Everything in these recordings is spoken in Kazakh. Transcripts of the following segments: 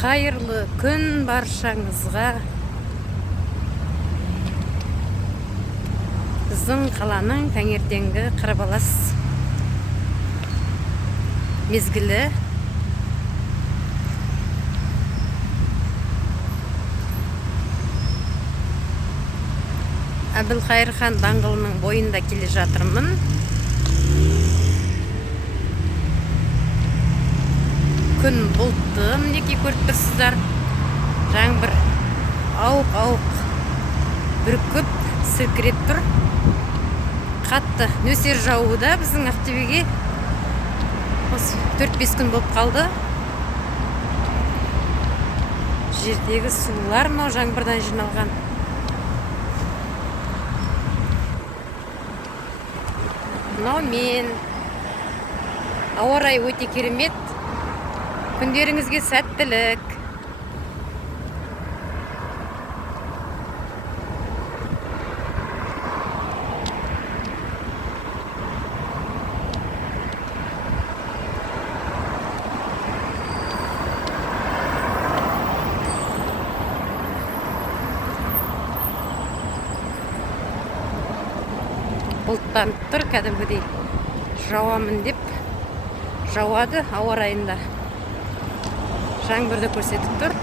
Қайырлы күн баршаңызға. Біздің қаланың таңертеңгі қарбалас мезгілі. Әбілқайыр хан даңғылының бойында келе жатырмын. Күн бұлтты, мінекей көріп тұрсыздар. Жаңбыр ауық бүркіп сіркіреп тұр. Қатты нөсер жаууда біздің Ақтөбеге. Осы 4-5 күн болып қалды. Жердегі сулар мынау жаңбырдан жиналған. Мынау мен. Ауа райы өте керемет. Күндеріңізге сәттілік. Бұлттанып тұр, кәдімгідей жауамын деп жауады ауа райында. Жаңбырды көрсетіп тұр.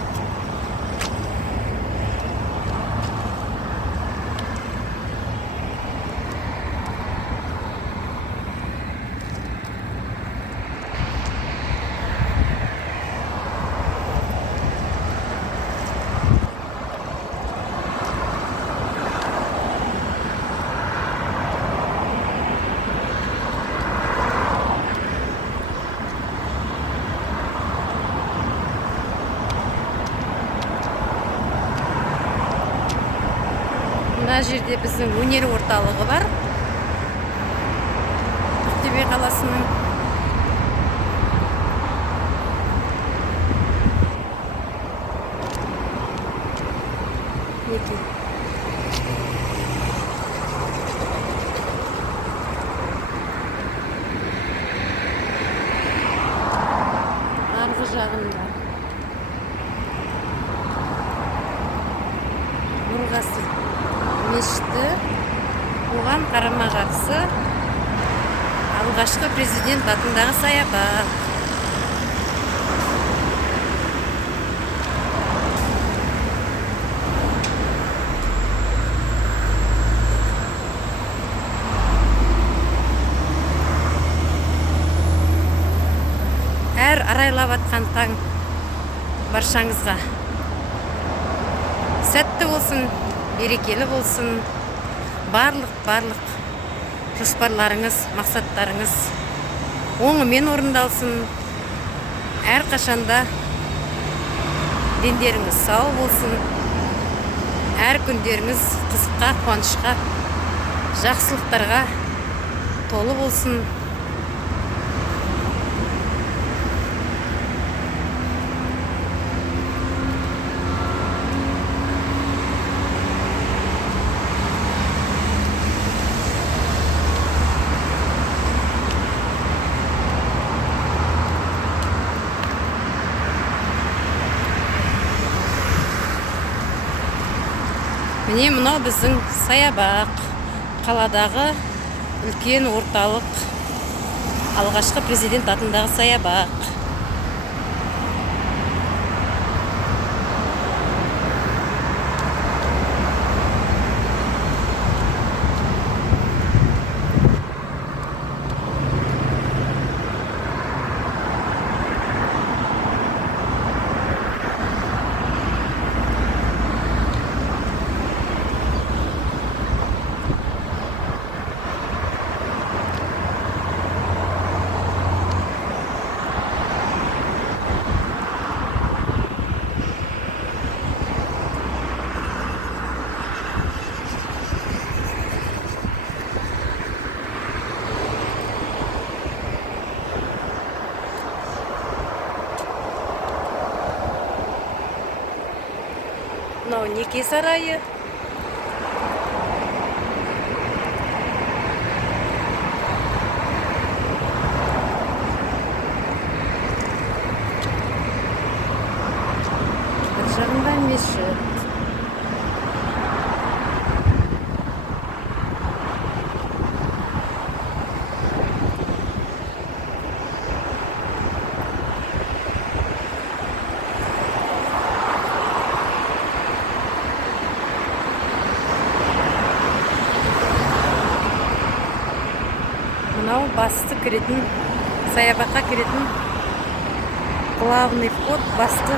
Мына жерде біздің өнер орталығы бар. Ақтөбе қаласының. Неке. Арғы жағында Нұрғасы мешіті, оған қарама-қарсы алғашқы президент атындағы саябақ. Әр арайлап атқан таң баршаңызға сәтті болсын, берекелі болсын. Барлық жоспарларыңыз, мақсаттарыңыз оңымен орындалсын. Әр қашанда дендеріңіз сау болсын. Әр күндеріңіз қызыққа, қуанышқа, жақсылықтарға толы болсын. Міне мынау біздің саябақ, қаладағы үлкен орталық, алғашқы президент атындағы саябақ. Мынау неке сарайы. Мынау басты кіретін, саябаққа кіретін главный вход, басты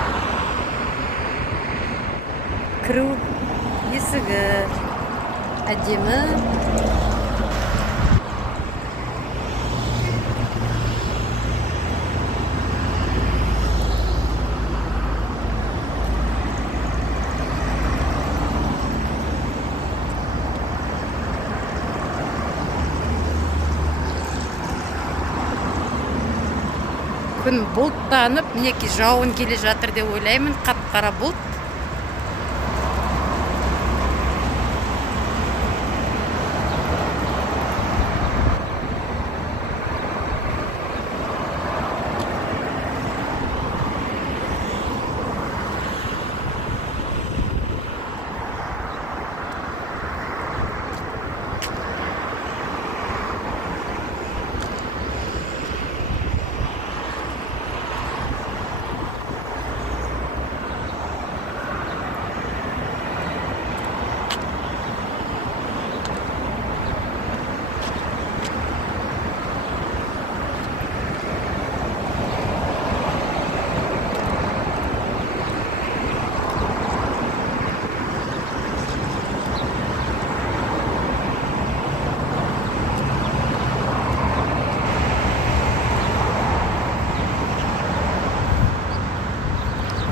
кіру есігі. Әдемі. Күн бұлттанып, мінекей жауын келе жатыр деп ойлаймын. Қап-қара бұлт.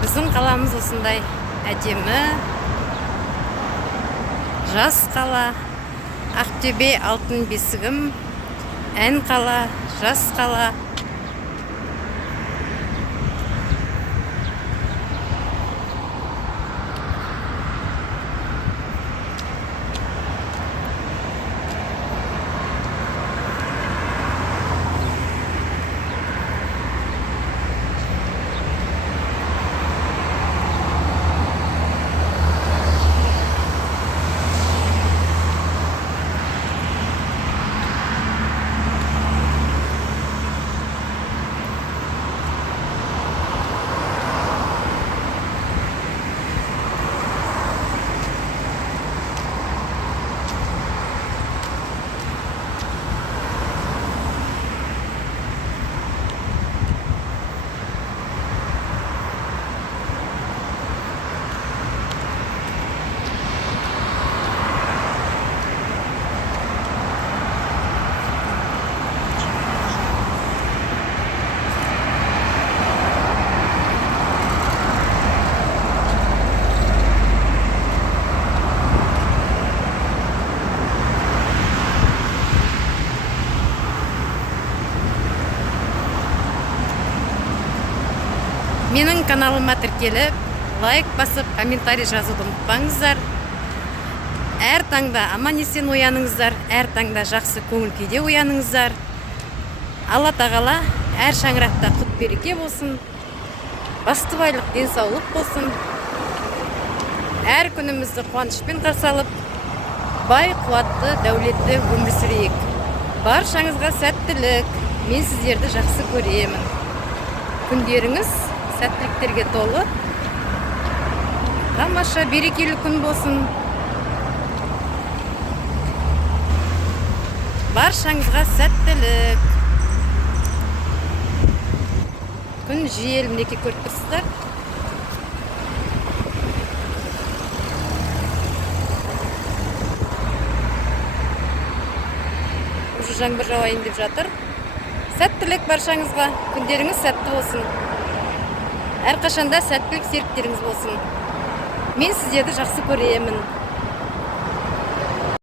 Біздің қаламыз осындай әдемі, жас қала, Ақтөбе алтын бесігім, ән қала, жас қала. Менің каналыма тіркеліп, лайк басып, комментарий жазуды ұмытпаңыздар. Әр таңда аман-есен ояныңыздар, әр таңда жақсы көңіл күйде ояныңыздар. Алла тағала әр шаңырақта құт береке болсын, басты байлық, денсаулық болсын. Әр күнімізді қуанышпен қарсы алып, бай, қуатты, дәулетті өмір сүрейік. Баршаңызға сәттілік. Мен сіздерді жақсы көремін. Күндеріңіз сәттіліктерге толы, тамаша, берекелі күн болсын. Баршаңызға сәттілік. Күн жел, мінекей көріп тұрсыздар. Уже жаңбыр жауайын деп жатыр. Сәттілік баршаңызға. Күндеріңіз сәтті болсын. Әрқашанда сәттілік серіктеріңіз болсын. Мен сіздерді жақсы көремін.